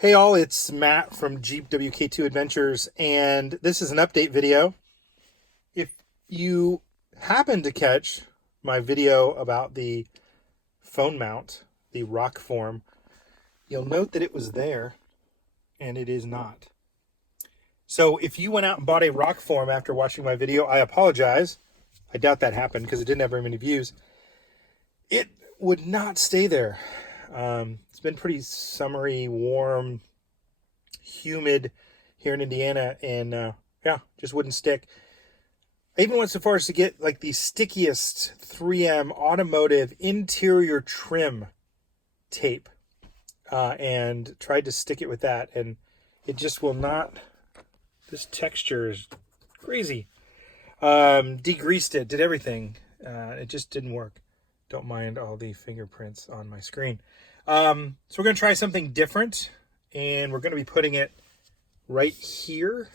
Hey all, it's Matt from Jeep WK2 Adventures, and this is an update video. If you happen to catch my video about the phone mount, the Rok-form, you'll note that it was there, and it is not. So if you went out and bought a Rok-form after watching my video, I apologize. I doubt that happened because it didn't have very many views. It would not stay there. It's been pretty summery, warm, humid here in Indiana, and yeah, just wouldn't stick. I even went so far as to get like the stickiest 3M automotive interior trim tape and tried to stick it with that, and it just will not. This texture is crazy. Degreased it, did everything. It just didn't work. Don't mind all the fingerprints on my screen. So we're going to try something different, and we're going to be putting it right here,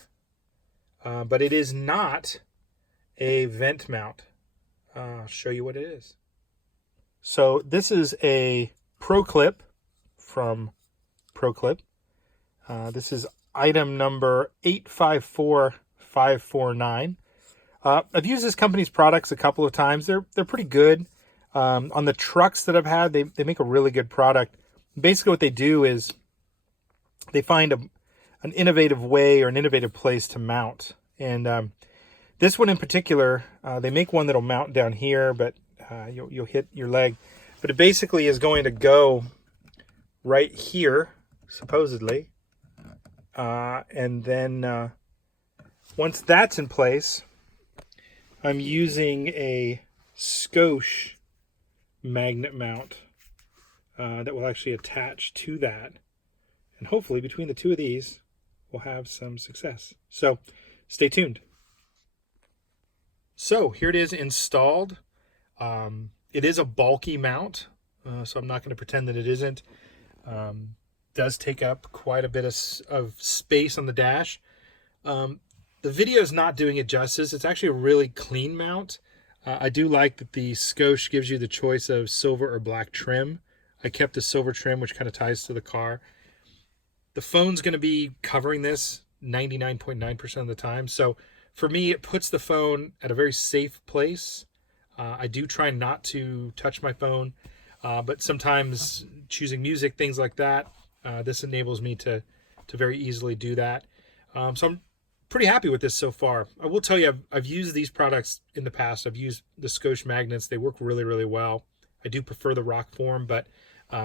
but it is not a vent mount. I'll show you what it is. So this is a ProClip from ProClip. This is item number 854549. I've used this company's products a couple of times. They're pretty good. On the trucks that I've had, they make a really good product. Basically what they do is they find an innovative way or an innovative place to mount. And this one in particular, they make one that'll mount down here, but you'll hit your leg. But it basically is going to go right here, supposedly. And then once that's in place, I'm using a skosh magnet mount that will actually attach to that, and hopefully between the two of these we'll have some success. So stay tuned. So here it is installed. It is a bulky mount, so I'm not going to pretend that it isn't. Does take up quite a bit of space on the dash. The video is not doing it justice. It's actually a really clean mount. I do like that the skosh gives you the choice of silver or black trim. I kept the silver trim, which kind of ties to the car. The phone's going to be covering this 99.9% of the time. So for me, it puts the phone at a very safe place. I do try not to touch my phone, but sometimes choosing music, things like that, this enables me to very easily do that. So I'm pretty happy with this so far. I will tell you, I've used these products in the past. I've used the skosh magnets. They work really, really well. I do prefer the Rok-form, but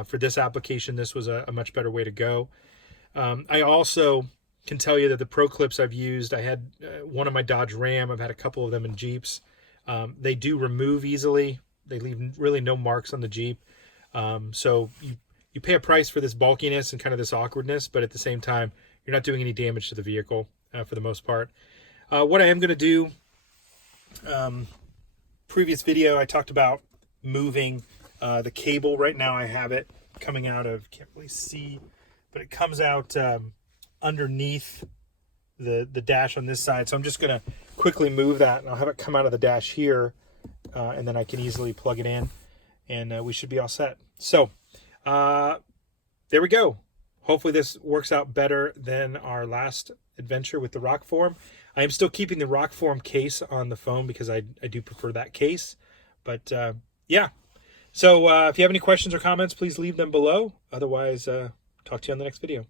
for this application, this was a much better way to go. I also can tell you that the ProClips I've used, I had one on my Dodge Ram. I've had a couple of them in Jeeps. They do remove easily. They leave really no marks on the Jeep. So you pay a price for this bulkiness and kind of this awkwardness, but at the same time, you're not doing any damage to the vehicle. For the most part. What I am going to do, previous video I talked about moving the cable. Right now I have it coming out of, can't really see, but it comes out underneath the dash on this side. So I'm just going to quickly move that, and I'll have it come out of the dash here, and then I can easily plug it in, and we should be all set. So there we go. Hopefully this works out better than our last adventure with the Rok-form. I am still keeping the Rok-form case on the phone because I do prefer that case. But yeah, so if you have any questions or comments, please leave them below. Otherwise, talk to you on the next video.